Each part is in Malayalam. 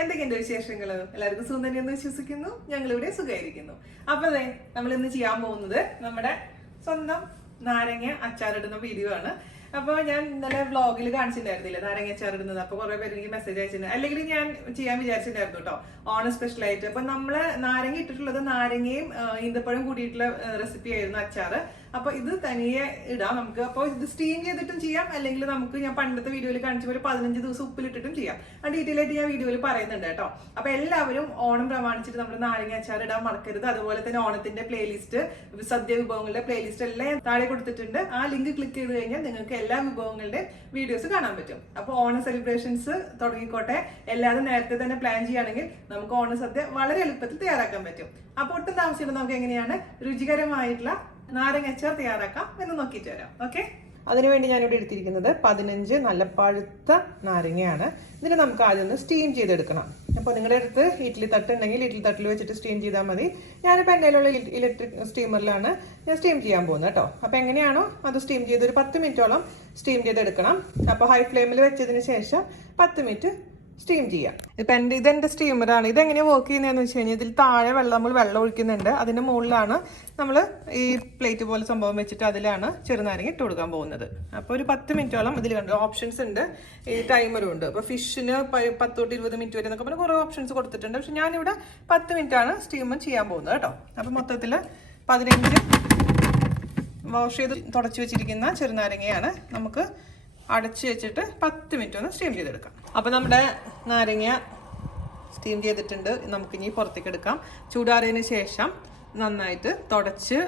എന്തൊക്കെയുണ്ട് വിശേഷങ്ങൾ? എല്ലാവർക്കും സുഖം തന്നെയെന്ന് വിശ്വസിക്കുന്നു. ഞങ്ങളിവിടെ സുഖമായിരിക്കുന്നു. അപ്പൊ അതെ, നമ്മൾ ഇന്ന് ചെയ്യാൻ പോകുന്നത് നമ്മുടെ സ്വന്തം നാരങ്ങ അച്ചാറിടുന്ന വീഡിയോ ആണ്. അപ്പൊ ഞാൻ ഇന്നലെ വ്ളോഗിൽ കാണിച്ചിട്ടുണ്ടായിരുന്നില്ല നാരങ്ങ അച്ചാറിടുന്നത്. അപ്പൊ കുറെ പേര് എനിക്ക് മെസ്സേജ് അയച്ചിട്ടുണ്ട്. അല്ലെങ്കിൽ ഞാൻ ചെയ്യാൻ വിചാരിച്ചിട്ടുണ്ടായിരുന്നു കേട്ടോ, ഓണം സ്പെഷ്യൽ ആയിട്ട്. അപ്പൊ നമ്മള് നാരങ്ങ ഇട്ടിട്ടുള്ളത് നാരങ്ങയും ഈന്തപ്പഴം കൂടിയിട്ടുള്ള റെസിപ്പി ആയിരുന്നു അച്ചാറ്. അപ്പൊ ഇത് തനിയെ ഇടാം നമുക്ക്. അപ്പൊ ഇത് സ്റ്റീം ചെയ്തിട്ടും ചെയ്യാം, അല്ലെങ്കിൽ നമുക്ക് ഞാൻ പണ്ടത്തെ വീഡിയോയിൽ കാണിച്ച ഒരു 15 ദിവസം ഉപ്പിലിട്ടിട്ടും ചെയ്യാം. ആ ഡീറ്റെയിൽ ആയിട്ട് ഞാൻ വീഡിയോയിൽ പറയുന്നുണ്ട് കേട്ടോ. അപ്പൊ എല്ലാവരും ഓണം പ്രമാണിച്ചിട്ട് നമ്മുടെ നാരങ്ങ അച്ചാർ ഇടാൻ മറക്കരുത്. അതുപോലെ തന്നെ ഓണത്തിന്റെ പ്ലേലിസ്റ്റ്, സദ്യ വിഭവങ്ങളുടെ പ്ലേലിസ്റ്റ് എല്ലാം താഴെ കൊടുത്തിട്ടുണ്ട്. ആ ലിങ്ക് ക്ലിക്ക് ചെയ്ത് കഴിഞ്ഞാൽ നിങ്ങൾക്ക് എല്ലാ വിഭവങ്ങളുടെ വീഡിയോസ് കാണാൻ പറ്റും. അപ്പൊ ഓണ സെലിബ്രേഷൻസ് തുടങ്ങിക്കോട്ടെ. എല്ലാവരും നേരത്തെ തന്നെ പ്ലാൻ ചെയ്യുകയാണെങ്കിൽ നമുക്ക് ഓണ സദ്യ വളരെ എളുപ്പത്തിൽ തയ്യാറാക്കാൻ പറ്റും. അപ്പൊ ഒട്ടും താമസിച്ചിട്ട് നമുക്ക് എങ്ങനെയാണ് രുചികരമായിട്ടുള്ള നാരങ്ങ അച്ചാർ തയ്യാറാക്കാം എന്ന് നോക്കിയിട്ട് വരാം. ഓക്കെ, അതിനുവേണ്ടി ഞാനിവിടെ എടുത്തിരിക്കുന്നത് 15 നല്ല പഴുത്ത നാരങ്ങയാണ്. ഇതിന് നമുക്ക് ആദ്യം ഒന്ന് സ്റ്റീം ചെയ്തെടുക്കണം. അപ്പോൾ നിങ്ങളുടെ അടുത്ത് ഇഡ്ഡലി തട്ട് ഉണ്ടെങ്കിൽ ഇഡ്ഡലി തട്ടിൽ വെച്ചിട്ട് സ്റ്റീം ചെയ്താൽ മതി. ഞാനിപ്പോൾ എൻ്റെ കയ്യിലുള്ള ഇലക്ട്രിക് സ്റ്റീമറിലാണ് ഞാൻ സ്റ്റീം ചെയ്യാൻ പോകുന്നത് കേട്ടോ. അപ്പോൾ എങ്ങനെയാണോ അത് സ്റ്റീം ചെയ്ത് ഒരു 10 മിനിറ്റോളം സ്റ്റീം ചെയ്തെടുക്കണം. അപ്പോൾ ഹൈ ഫ്ലെയിമിൽ വെച്ചതിന് ശേഷം 10 മിനിറ്റ് സ്റ്റീം ചെയ്യാം. ഇപ്പം ഇതെന്റെ സ്റ്റീമറാണ്. ഇതെങ്ങനെയാണ് വർക്ക് ചെയ്യുന്നതെന്ന് വെച്ച് കഴിഞ്ഞാൽ ഇതിൽ താഴെ നമ്മൾ വെള്ളം ഒഴിക്കുന്നുണ്ട്. അതിന്റെ മുകളിലാണ് നമ്മൾ ഈ പ്ലേറ്റ് പോലെ സംഭവം വെച്ചിട്ട് അതിലാണ് ചെറുനാരങ്ങ ഇട്ട് കൊടുക്കാൻ പോകുന്നത്. അപ്പോൾ ഒരു 10 മിനിറ്റോളം ഇതിൽ കണ്ടു ഓപ്ഷൻസ് ഉണ്ട്, ഈ ടൈമറും ഉണ്ട്. അപ്പോൾ ഫിഷിന് 10 തൊട്ട് 20 മിനിറ്റ് വരെ എന്നൊക്കെ പറഞ്ഞാൽ കുറേ ഓപ്ഷൻസ് കൊടുത്തിട്ടുണ്ട്. പക്ഷെ ഞാനിവിടെ 10 മിനിറ്റാണ് സ്റ്റീം ചെയ്യാൻ പോകുന്നത് കേട്ടോ. അപ്പോൾ മൊത്തത്തിൽ 15 വാഷ് ചെയ്ത് തുടച്ചു വെച്ചിരിക്കുന്ന ചെറുനാരങ്ങയാണ് നമുക്ക് അടച്ച് വെച്ചിട്ട് 10 മിനിറ്റ് ഒന്ന് സ്റ്റീം ചെയ്തെടുക്കാം. അപ്പോൾ നമ്മുടെ നാരങ്ങ സ്റ്റീം ചെയ്തിട്ടുണ്ട്. നമുക്കിനി പുറത്തേക്ക് എടുക്കാം. ചൂടാറിയതിന് ശേഷം നന്നായിട്ട് തുടച്ച്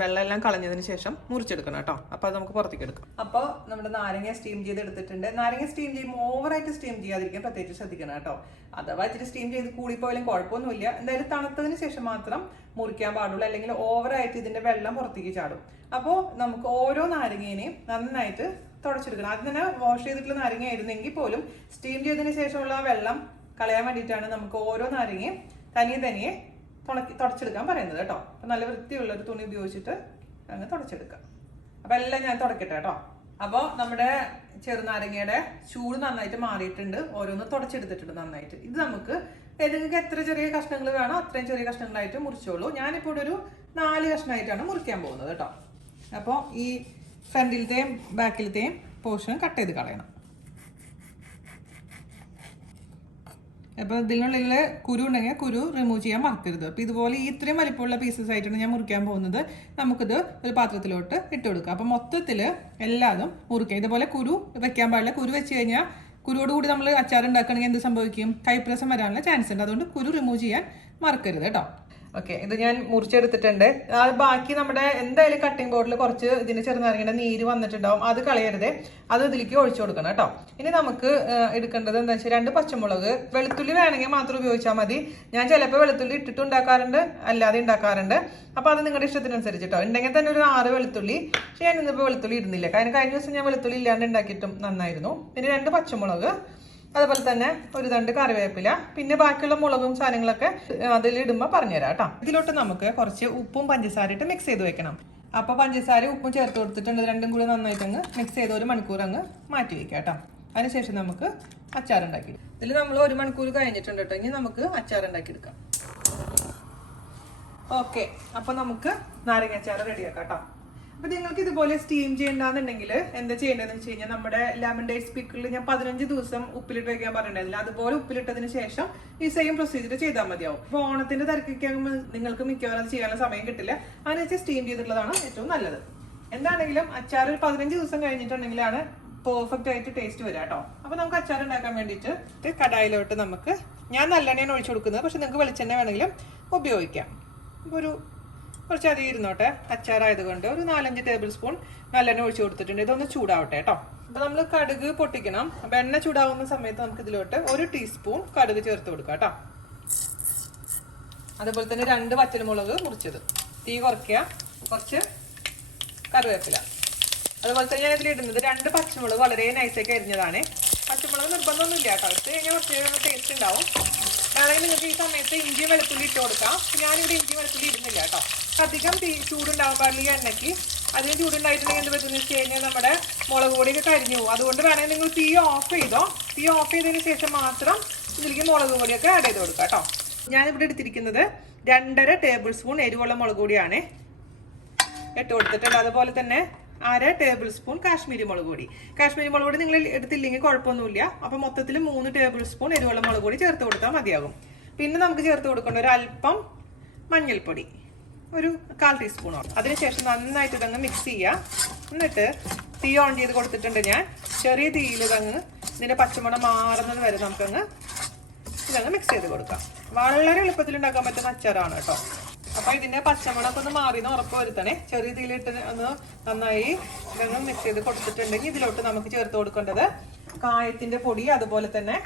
വെള്ളമെല്ലാം കളഞ്ഞതിന് ശേഷം മുറിച്ചെടുക്കണം കേട്ടോ. അപ്പോൾ അത് നമുക്ക് പുറത്തേക്ക് എടുക്കാം. അപ്പോൾ നമ്മുടെ നാരങ്ങ സ്റ്റീം ചെയ്തെടുത്തിട്ടുണ്ട്. നാരങ്ങ സ്റ്റീം ചെയ്യുമ്പോൾ ഓവറായിട്ട് സ്റ്റീം ചെയ്യാതിരിക്കാൻ പ്രത്യേകിച്ച് ശ്രദ്ധിക്കണം കേട്ടോ. അഥവാ ഇച്ചിരി സ്റ്റീം ചെയ്ത് കൂടിപ്പോയാലും കുഴപ്പമൊന്നുമില്ല. എന്തായാലും തണുത്തതിന് ശേഷം മാത്രം മുറിക്കാൻ പാടുള്ളൂ, അല്ലെങ്കിൽ ഓവറായിട്ട് ഇതിന്റെ വെള്ളം പുറത്തേക്ക് ചാടും. അപ്പോൾ നമുക്ക് ഓരോ നാരങ്ങേനെയും നന്നായിട്ട് തുടച്ചെടുക്കണം. ആദ്യം തന്നെ വാഷ് ചെയ്തിട്ടുള്ള നാരങ്ങ ആയിരുന്നെങ്കിൽ പോലും സ്റ്റീം ചെയ്തതിന് ശേഷമുള്ള വെള്ളം കളയാൻ വേണ്ടിയിട്ടാണ് നമുക്ക് ഓരോ നാരങ്ങയും തനിയെ തുടച്ചെടുക്കാൻ പറയുന്നത് കേട്ടോ. അപ്പം നല്ല വൃത്തിയുള്ള ഒരു തുണി ഉപയോഗിച്ചിട്ട് അങ്ങ് തുടച്ചെടുക്കാം. അപ്പം എല്ലാം ഞാൻ തുടക്കട്ടെ കേട്ടോ. അപ്പോൾ നമ്മുടെ ചെറുനാരങ്ങയുടെ ചൂട് നന്നായിട്ട് മാറിയിട്ടുണ്ട്. ഓരോന്ന് തുടച്ചെടുത്തിട്ടുണ്ട് നന്നായിട്ട്. ഇത് നമുക്ക് നിങ്ങൾക്ക് എത്ര ചെറിയ കഷ്ണങ്ങൾ വേണോ അത്രയും ചെറിയ കഷ്ണങ്ങളായിട്ട് മുറിച്ചോളൂ. ഞാനിപ്പോൾ ഇവിടെ ഒരു 4 കഷ്ണമായിട്ടാണ് മുറിക്കാൻ പോകുന്നത് കേട്ടോ. അപ്പോൾ ഈ ഫ്രണ്ടിലത്തെയും ബാക്കിലത്തെയും പോർഷൻ കട്ട് ചെയ്ത് കളയണം. അപ്പോൾ ഇതിനുള്ളിൽ കുരു ഉണ്ടെങ്കിൽ കുരു റിമൂവ് ചെയ്യാൻ മറക്കരുത്. അപ്പോൾ ഇതുപോലെ ഈ ഇത്രയും വലിപ്പമുള്ള പീസസ് ആയിട്ടാണ് ഞാൻ മുറിക്കാൻ പോകുന്നത്. നമുക്കിത് ഒരു പാത്രത്തിലോട്ട് ഇട്ട് കൊടുക്കാം. അപ്പോൾ മൊത്തത്തിൽ എല്ലാതും മുറിക്കാം. ഇതുപോലെ കുരു വെക്കാൻ പാടില്ല. കുരു വെച്ച് കഴിഞ്ഞാൽ കുരുവോടുകൂടി നമ്മൾ അച്ചാർ ഉണ്ടാക്കുകയാണെങ്കിൽ എന്ത് സംഭവിക്കും? കൈപ്രസം വരാനുള്ള ചാൻസ് ഉണ്ട്. അതുകൊണ്ട് കുരു റിമൂവ് ചെയ്യാൻ മറക്കരുത് കേട്ടോ. ഓക്കെ, ഇത് ഞാൻ മുറിച്ചെടുത്തിട്ടുണ്ട്. അത് ബാക്കി നമ്മുടെ എന്തായാലും കട്ടിംഗ് ബോർഡിൽ കുറച്ച് ഇതിന് ചെറുനാരങ്ങയുടെ നീര് വന്നിട്ടുണ്ടാവും. അത് കളയരുത്, അത് ഇതിലേക്ക് ഒഴിച്ചു കൊടുക്കണം കേട്ടോ. ഇനി നമുക്ക് എടുക്കേണ്ടത് എന്താ വെച്ചാൽ 2 പച്ചമുളക്. വെളുത്തുള്ളി വേണമെങ്കിൽ മാത്രം ഉപയോഗിച്ചാൽ മതി. ഞാൻ ചിലപ്പോൾ വെളുത്തുള്ളി ഇട്ടിട്ട് ഉണ്ടാക്കാറുണ്ട്, അല്ലാതെ ഉണ്ടാക്കാറുണ്ട്. അപ്പോൾ അത് നിങ്ങളുടെ ഇഷ്ടത്തിനനുസരിച്ച് കേട്ടോ. ഉണ്ടെങ്കിൽ തന്നെ ഒരു 6 വെളുത്തുള്ളി. പക്ഷെ ഞാൻ ഇന്നിപ്പോൾ വെളുത്തുള്ളി ഇടുന്നില്ല, കാരണം കഴിഞ്ഞ ദിവസം ഞാൻ വെളുത്തുള്ളി ഇല്ലാണ്ട് ഉണ്ടാക്കിയിട്ടും നന്നായിരുന്നു. പിന്നെ 2 പച്ചമുളക്, അതുപോലെ തന്നെ ഒരു 2 കറിവേപ്പില, പിന്നെ ബാക്കിയുള്ള മുളകും സാധനങ്ങളൊക്കെ അതിലിടുമ്പോൾ പറഞ്ഞുതരാം കേട്ടോ. ഇതിലോട്ട് നമുക്ക് കുറച്ച് ഉപ്പും പഞ്ചസാരയിട്ട് മിക്സ് ചെയ്ത് വെക്കണം. അപ്പോൾ പഞ്ചസാര ഉപ്പും ചേർത്ത് കൊടുത്തിട്ടുണ്ട്. രണ്ടും കൂടി നന്നായിട്ട് അങ്ങ് മിക്സ് ചെയ്ത് 1 മണിക്കൂർ അങ്ങ് മാറ്റി വയ്ക്കാം കേട്ടോ. അതിനുശേഷം നമുക്ക് അച്ചാർ ഉണ്ടാക്കി. ഇതിൽ നമ്മൾ 1 മണിക്കൂർ കഴിഞ്ഞിട്ടുണ്ട് കേട്ടോ. ഇനി നമുക്ക് അച്ചാർ ഉണ്ടാക്കിയെടുക്കാം. ഓക്കെ, അപ്പോൾ നമുക്ക് നാരങ്ങ അച്ചാർ റെഡിയാക്കാം കേട്ടോ. അപ്പൊ നിങ്ങൾക്ക് ഇതുപോലെ സ്റ്റീം ചെയ്യണ്ടെന്നുണ്ടെങ്കിൽ എന്താ ചെയ്യേണ്ടതെന്ന് വെച്ച് കഴിഞ്ഞാൽ നമ്മുടെ ലെമൺ ഡേറ്റ്സ് പിക്കിളിൽ ഞാൻ 15 ദിവസം ഉപ്പിലിട്ട് വെക്കാൻ പറഞ്ഞിട്ടുണ്ടായിരുന്നില്ല. അതുപോലെ ഉപ്പിലിട്ടതിന് ശേഷം ഈ സെയിം പ്രൊസീജിയർ ചെയ്താൽ മതിയാവും. അപ്പോൾ ഓണത്തിന്റെ തിരക്കൊക്കെ ആകുമ്പോൾ നിങ്ങൾക്ക് മിക്കവാറും ചെയ്യാനുള്ള സമയം കിട്ടില്ല. അതിന് വെച്ചാൽ സ്റ്റീം ചെയ്തിട്ടുള്ളതാണ് ഏറ്റവും നല്ലത്. എന്താണെങ്കിലും അച്ചാർ ഒരു 15 ദിവസം കഴിഞ്ഞിട്ടുണ്ടെങ്കിലാണ് പെർഫെക്റ്റ് ആയിട്ട് ടേസ്റ്റ് വരിക കേട്ടോ. അപ്പൊ നമുക്ക് അച്ചാർ ഉണ്ടാക്കാൻ വേണ്ടിയിട്ട് കടായിലോട്ട് നമുക്ക്, ഞാൻ നല്ലെണ്ണയാണ് ഒഴിച്ചു കൊടുക്കുന്നത്, പക്ഷെ നിങ്ങൾക്ക് വെളിച്ചെണ്ണ വേണമെങ്കിലും ഉപയോഗിക്കാം. അപ്പോൾ കുറച്ചധികം ഇരുന്നോട്ടെ. അച്ചാറായതുകൊണ്ട് ഒരു 4-5 ടേബിൾ സ്പൂൺ നല്ലെണ്ണ ഒഴിച്ചു കൊടുത്തിട്ടുണ്ട്. ഇതൊന്ന് ചൂടാവട്ടെ കേട്ടോ. അപ്പൊ നമ്മൾ കടുക് പൊട്ടിക്കണം. അപ്പൊ എണ്ണ ചൂടാവുന്ന സമയത്ത് നമുക്ക് ഇതിലോട്ട് 1 ടീസ്പൂൺ കടുക് ചേർത്ത് കൊടുക്കാം കേട്ടോ. അതുപോലെ തന്നെ 2 വറ്റൽമുളക് മുറിച്ചത്, തീ കുറയ്ക്കുക. കുറച്ച് കറിവേപ്പില, അതുപോലെ തന്നെ ഞാൻ ഇതിലിടുന്നത് 2 പച്ചമുളക് വളരെ നൈസാക്കി അരിഞ്ഞതാണ്. പച്ചമുളക് നിർബന്ധമൊന്നുമില്ല കേട്ടോ. ഇട്ട് കഴിഞ്ഞാൽ കുറച്ച് ടേസ്റ്റ് ഉണ്ടാവും. വേണമെങ്കിൽ നിങ്ങൾക്ക് ഈ സമയത്ത് ഇഞ്ചി വെളുത്തുള്ളി ഇട്ട് കൊടുക്കാം. ഞാനിവിടെ ഇഞ്ചി വെളുത്തുള്ളി ഇടുന്നില്ല കേട്ടോ. അധികം ചൂടുണ്ടാവാൻ പാടില്ല ഈ എണ്ണയ്ക്ക്. അതിന് ചൂടുണ്ടായിട്ടുണ്ടെങ്കിൽ എന്ത് പറ്റുമെന്ന് വെച്ച് കഴിഞ്ഞാൽ നമ്മുടെ മുളക് പൊടിയൊക്കെ കരിഞ്ഞു പോകും. അതുകൊണ്ട് വേണമെങ്കിൽ നിങ്ങൾ തീ ഓഫ് ചെയ്തോ. തീ ഓഫ് ചെയ്തതിന് ശേഷം മാത്രം ഇതിലേക്ക് മുളക് പൊടിയൊക്കെ ആഡ് ചെയ്ത് കൊടുക്കാം കേട്ടോ. ഞാനിവിടെ എടുത്തിരിക്കുന്നത് 2.5 ടേബിൾ സ്പൂൺ എരിവുള്ള മുളക് പൊടിയാണ് ഇട്ട് കൊടുത്തിട്ടുണ്ട്. അതുപോലെ തന്നെ 1/2 ടേബിൾ സ്പൂൺ കാശ്മീരി മുളക് പൊടി. കാശ്മീരി മുളക് പൊടി നിങ്ങൾ എടുത്തില്ലെങ്കിൽ കുഴപ്പമൊന്നുമില്ല. അപ്പം മൊത്തത്തിൽ 3 ടേബിൾ സ്പൂൺ എരിവുള്ള മുളക് പൊടി ചേർത്ത് കൊടുത്താൽ മതിയാകും. പിന്നെ നമുക്ക് ചേർത്ത് കൊടുക്കേണ്ട ഒരു അല്പം മഞ്ഞൾപ്പൊടി, ഒരു 1/4 ടീസ്പൂണോളം. അതിനുശേഷം നന്നായിട്ട് ഇതങ്ങ് മിക്സ് ചെയ്യുക. എന്നിട്ട് തീ ഓൺ ചെയ്ത് കൊടുത്തിട്ടുണ്ട് ഞാൻ. ചെറിയ തീയിൽ ഇതങ്ങ് ഇതിൻ്റെ പച്ചമണം മാറുന്നത് വരെ നമുക്കങ്ങ് ഇതങ്ങ് മിക്സ് ചെയ്ത് കൊടുക്കാം. വളരെ എളുപ്പത്തിൽ ഉണ്ടാക്കാൻ പറ്റുന്ന അച്ചാറാണ് കേട്ടോ. അപ്പൊ ഇതിന്റെ പച്ചമണൊക്കെ ഒന്ന് മാറിയെന്ന് ഉറപ്പ് വരുത്തണേ. ചെറിയ തീയിലിട്ട് ഒന്ന് നന്നായി ഇതങ്ങ് മിക്സ് ചെയ്ത് കൊടുത്തിട്ടുണ്ടെങ്കിൽ ഇതിലോട്ട് നമുക്ക് ചേർത്ത് കൊടുക്കേണ്ടത് കായത്തിന്റെ പൊടി, അതുപോലെ തന്നെ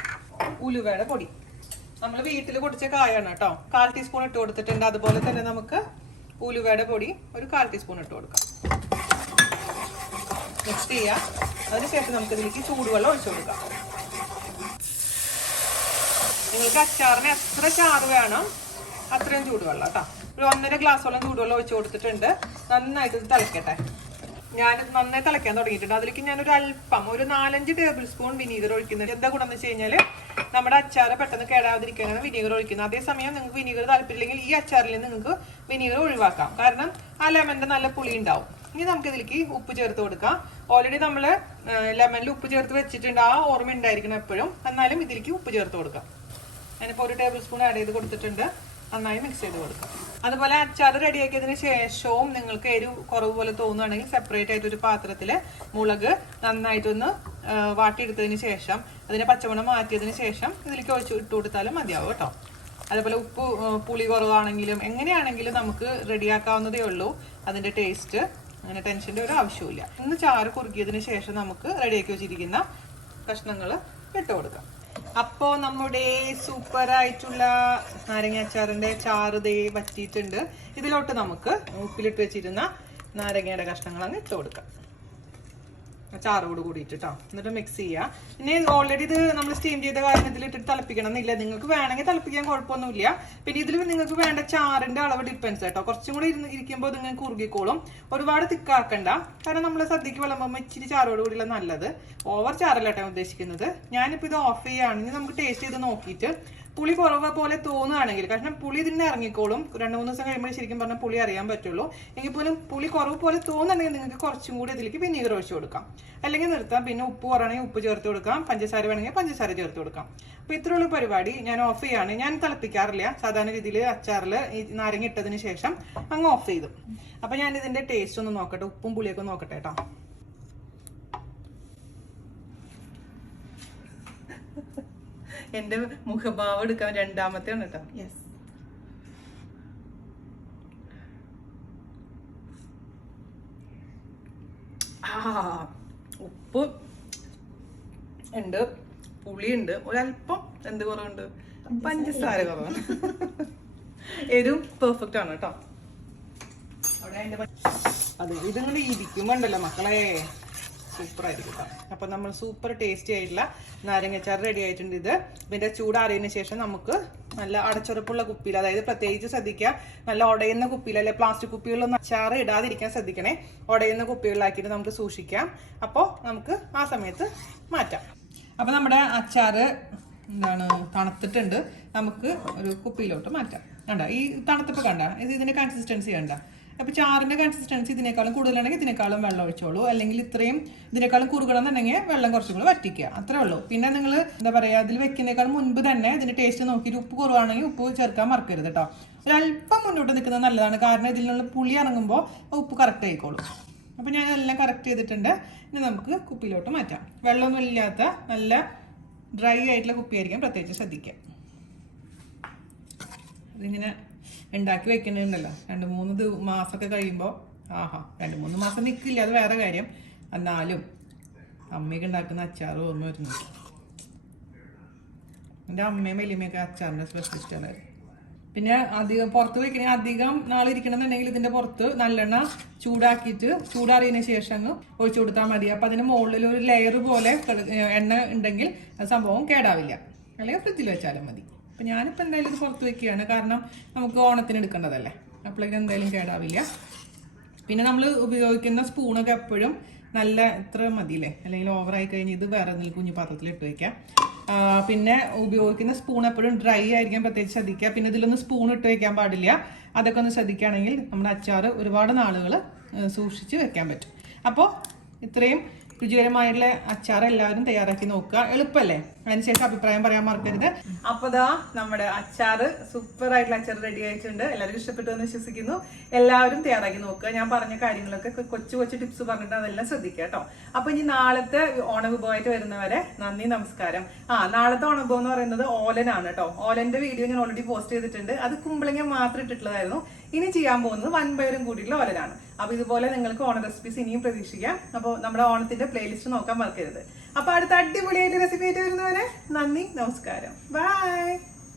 ഉലുവയുടെ പൊടി. നമ്മൾ വീട്ടിൽ പൊടിച്ച കായാണ് കേട്ടോ. 1/4 ടീസ്പൂൺ ഇട്ട് കൊടുത്തിട്ടുണ്ട്. അതുപോലെ തന്നെ നമുക്ക് ഉലുവയുടെ പൊടി ഒരു 1/4 ടീസ്പൂൺ ഇട്ട് കൊടുക്കാം. മിക്സ് ചെയ്യാം. അതിനുശേഷം നമുക്ക് ഇതിലേക്ക് ചൂടുവെള്ളം ഒഴിച്ചു കൊടുക്കാം. നിങ്ങൾക്ക് അച്ചാറിന് എത്ര ചാറ് വേണം അത്രയും ചൂടുവെള്ളം കേട്ടോ. ഒരു 1.5 ഗ്ലാസോളം ചൂടുവെള്ളം ഒഴിച്ചു കൊടുത്തിട്ടുണ്ട്. നന്നായിട്ട് ഇത് തിളക്കട്ടെ. ഞാനിത് നന്നായി തിളയ്ക്കാൻ തുടങ്ങിയിട്ടുണ്ട്. അതിലേക്ക് ഞാനൊരു അല്പം ഒരു 4-5 ടേബിൾ സ്പൂൺ വിനീഗർ ഒഴിക്കുന്നുണ്ട്. എന്താ ഗുണം എന്ന് വെച്ച് കഴിഞ്ഞാൽ നമ്മുടെ അച്ചാറ് പെട്ടെന്ന് കേടാവാതിരിക്കാനാണ് വിനീഗർ ഒഴിക്കുന്നത്. അതേസമയം നിങ്ങൾക്ക് വിനീഗർ താല്പര്യമില്ലെങ്കിൽ ഈ അച്ചാറിൽ നിന്ന് നിങ്ങൾക്ക് വിനീഗർ ഒഴിവാക്കാം. കാരണം ആ ലെമന്റെ നല്ല പുളി ഉണ്ടാവും. ഇനി നമുക്ക് ഇതിലേക്ക് ഉപ്പ് ചേർത്ത് കൊടുക്കാം. ഓൾറെഡി നമ്മൾ ലെമനിൽ ഉപ്പ് ചേർത്ത് വെച്ചിട്ടുണ്ട്. ആ ഓർമ്മ ഉണ്ടായിരിക്കണം എപ്പോഴും. എന്നാലും ഇതിലേക്ക് ഉപ്പ് ചേർത്ത് കൊടുക്കാം. ഞാനിപ്പോൾ 1 ടേബിൾ സ്പൂൺ ആഡ് ചെയ്ത് കൊടുത്തിട്ടുണ്ട്. നന്നായി മിക്സ് ചെയ്ത് കൊടുക്കാം. അതുപോലെ അച്ചാർ റെഡിയാക്കിയതിന് ശേഷവും നിങ്ങൾക്ക് എരിവ് കുറവ് പോലെ തോന്നുകയാണെങ്കിൽ സെപ്പറേറ്റ് ആയിട്ട് ഒരു പാത്രത്തിൽ മുളക് നന്നായിട്ടൊന്ന് വാട്ടിയെടുത്തതിന് ശേഷം അതിനെ പച്ചമണം മാറ്റിയതിന് ശേഷം ഇതിലേക്ക് ഇട്ട് കൊടുത്താലും മതിയാവും കേട്ടോ. അതുപോലെ ഉപ്പ് പുളി കുറവാണെങ്കിലും എങ്ങനെയാണെങ്കിലും നമുക്ക് റെഡിയാക്കാവുന്നതേ ഉള്ളൂ. അതിൻ്റെ ടേസ്റ്റ് അങ്ങനെ ടെൻഷൻ്റെ ഒരു ആവശ്യമില്ല. ഇന്ന് ചാറ് കുറുക്കിയതിന് ശേഷം നമുക്ക് റെഡിയാക്കി വെച്ചിരിക്കുന്ന കഷ്ണങ്ങൾ ഇട്ട് കൊടുക്കാം. അപ്പോൾ നമ്മുടെ സൂപ്പർ ആയിട്ടുള്ള നാരങ്ങ അച്ചാറിന്റെ ചാറ് ദേ വറ്റിയിട്ടുണ്ട്. ഇതിലോട്ട് നമുക്ക് ഉപ്പിലിട്ട് വെച്ചിരുന്ന നാരങ്ങയുടെ കഷ്ണങ്ങൾ അങ്ങ് ഇട്ട് കൊടുക്കാം. ചാറോട് കൂടിയിട്ട് കേട്ടോ. എന്നിട്ട് മിക്സ് ചെയ്യുക. പിന്നെ ഓൾറെഡി ഇത് നമ്മൾ സ്റ്റീം ചെയ്ത കാരണം ഇതിലിട്ടിട്ട് തിളപ്പിക്കണം എന്നില്ല. നിങ്ങൾക്ക് വേണമെങ്കിൽ തിളപ്പിക്കാൻ കുഴപ്പമൊന്നുമില്ല. പിന്നെ ഇതിൽ നിങ്ങൾക്ക് വേണ്ട ചാറിന്റെ അളവ് ഡിപ്പെൻസ് കേട്ടോ. കുറച്ചും കൂടി ഇരിക്കുമ്പോൾ ഇത് നിങ്ങൾക്ക് കുറുകിക്കോളും. ഒരുപാട് തിക്കാക്കണ്ട. കാരണം നമ്മൾ സദ്യക്ക് വിളമ്പുമ്പോൾ ഇച്ചിരി ചാറോട് കൂടിയുള്ള നല്ലത്. ഓവർ ചാറല്ല കേട്ടോ ഉദ്ദേശിക്കുന്നത്. ഞാനിപ്പോൾ ഇത് ഓഫ് ചെയ്യുകയാണെങ്കിൽ നമുക്ക് ടേസ്റ്റ് ചെയ്ത് നോക്കിയിട്ട് പുളി കുറവ് പോലെ തോന്നുകയാണെങ്കിൽ, കാരണം പുളി ഇതിന് ഇറങ്ങിക്കോളും. 2-3 ദിവസം കഴിയുമ്പോൾ ശരിക്കും പറഞ്ഞാൽ പുളി അറിയാൻ പറ്റുള്ളൂ. എങ്കിൽ പോലും പുളി കുറവ് പോലെ തോന്നുന്നുണ്ടെങ്കിൽ നിങ്ങൾക്ക് കുറച്ചും കൂടി ഇതിലേക്ക് വിനീഗർ ഒഴിച്ചു കൊടുക്കാം. അല്ലെങ്കിൽ നിർത്താം. പിന്നെ ഉപ്പ് കുറവാണെങ്കിൽ ഉപ്പ് ചേർത്ത് കൊടുക്കാം. പഞ്ചസാര വേണമെങ്കിൽ പഞ്ചസാര ചേർത്ത് കൊടുക്കാം. അപ്പോൾ ഇത്രയുള്ള പരിപാടി. ഞാൻ ഓഫ് ചെയ്യാണ്. ഞാൻ തിളപ്പിക്കാറില്ല. സാധാരണ രീതിയിൽ അച്ചാറിൽ ഈ നാരങ്ങ ഇട്ടതിന് ശേഷം അങ്ങ് ഓഫ് ചെയ്തു. അപ്പോൾ ഞാൻ ഇതിൻ്റെ ടേസ്റ്റ് ഒന്ന് നോക്കട്ടെ. ഉപ്പും പുളിയൊക്കെ നോക്കട്ടെ കേട്ടോ. എന്റെ മുഖഭാവം എടുക്കാൻ രണ്ടാമത്തെയാണ് കേട്ടോ. യെസ്, ഉപ്പ് ഉണ്ട്, പുളിയുണ്ട്, ഒരല്പം എന്ത് കുറവുണ്ട്, പഞ്ചസാര കുറവാണ്. എരിവും പെർഫെക്റ്റ് ആണ് കേട്ടോ. അതെ, ഇതിങ്ങനെ ഇരിക്കുമ്പോണ്ടല്ലോ മക്കളെ സൂപ്പറായിരിക്കും കേട്ടോ. അപ്പം നമ്മൾ സൂപ്പർ ടേസ്റ്റി ആയിട്ടുള്ള നാരങ്ങച്ചാർ റെഡി ആയിട്ടുണ്ട്. ഇത് ഇതിൻ്റെ ചൂടാറിയതിന് ശേഷം നമുക്ക് നല്ല അടച്ചുറപ്പുള്ള കുപ്പിയിൽ, അതായത് പ്രത്യേകിച്ച് ശ്രദ്ധിക്കുക, നല്ല ഉടയുന്ന കുപ്പിയിൽ, അല്ലെ പ്ലാസ്റ്റിക് കുപ്പികളിലൊന്നും അച്ചാറ് ഇടാതിരിക്കാൻ ശ്രദ്ധിക്കണേ. ഉടയുന്ന കുപ്പികളിലാക്കിയിട്ട് നമുക്ക് സൂക്ഷിക്കാം. അപ്പോൾ നമുക്ക് ആ സമയത്ത് മാറ്റാം. അപ്പം നമ്മുടെ അച്ചാറ് തണുത്തിട്ടുണ്ട്. നമുക്ക് ഒരു കുപ്പിയിലോട്ട് മാറ്റാം. കണ്ട ഈ തണുത്തപ്പോൾ കണ്ട ഇതിൻ്റെ കൺസിസ്റ്റൻസി കണ്ട. അപ്പോൾ ചാറിൻ്റെ കൺസിസ്റ്റൻസി ഇതിനേക്കാളും കൂടുതലാണെങ്കിൽ ഇതിനേക്കാളും വെള്ളം ഒഴിച്ചോളൂ. അല്ലെങ്കിൽ ഇത്രയും ഇതിനേക്കാളും കുറുകണമെന്നുണ്ടെങ്കിൽ വെള്ളം കുറച്ചും കൂടി വറ്റിക്കുക. അത്രേ ഉള്ളൂ. പിന്നെ നിങ്ങൾ എന്താ പറയുക, അതിൽ വെക്കുന്നേക്കാളും മുൻപ് തന്നെ ഇതിൻ്റെ ടേസ്റ്റ് നോക്കിയിട്ട് ഉപ്പ് കുറവാണെങ്കിൽ ഉപ്പ് ചേർക്കാൻ മറക്കരുത് കേട്ടോ. ഒരല്പം മുന്നോട്ട് നിൽക്കുന്നത് നല്ലതാണ്. കാരണം ഇതിലുള്ള പുളി ഇറങ്ങുമ്പോൾ ഉപ്പ് കറക്റ്റ് ആയിക്കോളും. അപ്പോൾ ഞാൻ എല്ലാം കറക്റ്റ് ചെയ്തിട്ടുണ്ട്. ഇനി നമുക്ക് കുപ്പിയിലോട്ട് മാറ്റാം. വെള്ളമൊന്നും ഇല്ലാത്ത നല്ല ഡ്രൈ ആയിട്ടുള്ള കുപ്പിയായിരിക്കും പ്രത്യേകിച്ച് ശ്രദ്ധിക്കുക. ഇതിങ്ങനെ ഉണ്ടാക്കി വെക്കുന്നുണ്ടല്ലോ 2-3 മാസമൊക്കെ കഴിയുമ്പോൾ, 2-3 മാസം നിൽക്കില്ല, അത് വേറെ കാര്യം. എന്നാലും അമ്മയൊക്കെ ഉണ്ടാക്കുന്ന അച്ചാറ് ഓർമ്മ വരുന്നു. എൻ്റെ അമ്മയും വലിയമ്മയൊക്കെ അച്ചാറിൻ്റെ സ്പെഷ്യലിസ്റ്റുകളായിരുന്നു. പിന്നെ അധികം പുറത്ത് വയ്ക്കണമെങ്കിൽ അധികം നാളിരിക്കണമെന്നുണ്ടെങ്കിൽ ഇതിൻ്റെ പുറത്ത് നല്ലെണ്ണ ചൂടാക്കിയിട്ട് ചൂടാറിയതിന് ശേഷം അങ്ങ് ഒഴിച്ചു കൊടുത്താൽ മതി. അപ്പം അതിന് മുകളിൽ ഒരു ലെയർ പോലെ എണ്ണ ഉണ്ടെങ്കിൽ സംഭവം കേടാവില്ല. അല്ലെങ്കിൽ ഫ്രിഡ്ജിൽ വെച്ചാലും മതി. അപ്പം ഞാനിപ്പോൾ എന്തായാലും ഇത് പുറത്ത് വെക്കുകയാണ്. കാരണം നമുക്ക് ഓണത്തിന് എടുക്കേണ്ടതല്ലേ. അപ്പോഴേക്കും എന്തായാലും കേടാവില്ല. പിന്നെ നമ്മൾ ഉപയോഗിക്കുന്ന സ്പൂണൊക്കെ എപ്പോഴും നല്ല ഇത്ര മതിയില്ലേ, അല്ലെങ്കിൽ ഓവറായി കഴിഞ്ഞ് ഇത് വേറെ എന്തെങ്കിലും കുഞ്ഞു പാത്രത്തിൽ ഇട്ട് വയ്ക്കാം. പിന്നെ ഉപയോഗിക്കുന്ന സ്പൂൺ എപ്പോഴും ഡ്രൈ ആയിരിക്കാൻ പ്രത്യേകിച്ച് ശ്രദ്ധിക്കുക. പിന്നെ ഇതിലൊന്നും സ്പൂൺ ഇട്ട് വെക്കാൻ പാടില്ല. അതൊക്കെ ഒന്ന് ശ്രദ്ധിക്കുകയാണെങ്കിൽ നമ്മുടെ അച്ചാർ ഒരുപാട് നാളുകൾ സൂക്ഷിച്ച് വെക്കാൻ പറ്റും. അപ്പോൾ ഇത്രയും രുചികരമായിട്ടുള്ള അച്ചാർ എല്ലാവരും തയ്യാറാക്കി നോക്കുക. എളുപ്പമല്ലേ? അതിനുശേഷം അഭിപ്രായം പറയാൻ മറക്കരുത്. അപ്പോൾ ദാ നമ്മുടെ അച്ചാർ, സൂപ്പർ ആയിട്ടുള്ള അച്ചാർ റെഡി ആയിട്ടുണ്ട്. എല്ലാവർക്കും ഇഷ്ടപ്പെട്ടു എന്ന് വിശ്വസിക്കുന്നു. എല്ലാവരും തയ്യാറാക്കി നോക്കുക. ഞാൻ പറഞ്ഞ കാര്യങ്ങളൊക്കെ കൊച്ചു കൊച്ചു ടിപ്സ് പറഞ്ഞിട്ട് അതെല്ലാം ശ്രദ്ധിക്കുക കേട്ടോ. അപ്പൊ ഇനി നാളത്തെ ഓണവിഭവമായിട്ട് വരുന്നവരെ നന്ദി, നമസ്കാരം. നാളത്തെ ഓണവിഭവം എന്ന് പറയുന്നത് ഓലനാണ് കേട്ടോ. ഓലന്റെ വീഡിയോ ഞാൻ ഓൾറെഡി പോസ്റ്റ് ചെയ്തിട്ടുണ്ട്. അത് കുമ്പളങ്ങ മാത്രം ഇട്ടിട്ടുള്ളതായിരുന്നു. ഇനി ചെയ്യാൻ പോകുന്നത് വൻപയറും കൂടിയുള്ള ഓലനാണ്. അപ്പൊ ഇതുപോലെ നിങ്ങൾക്ക് ഓണ റെസിപ്പീസ് ഇനിയും പ്രതീക്ഷിക്കാം. അപ്പോൾ നമ്മുടെ ഓണത്തിന്റെ പ്ലേലിസ്റ്റ് നോക്കാൻ മറക്കരുത്. അപ്പൊ അടുത്ത അടിപൊളിയായിട്ട് റെസിപ്പി ആയിട്ട് വരുന്നവരെ നന്ദി, നമസ്കാരം, ബൈ.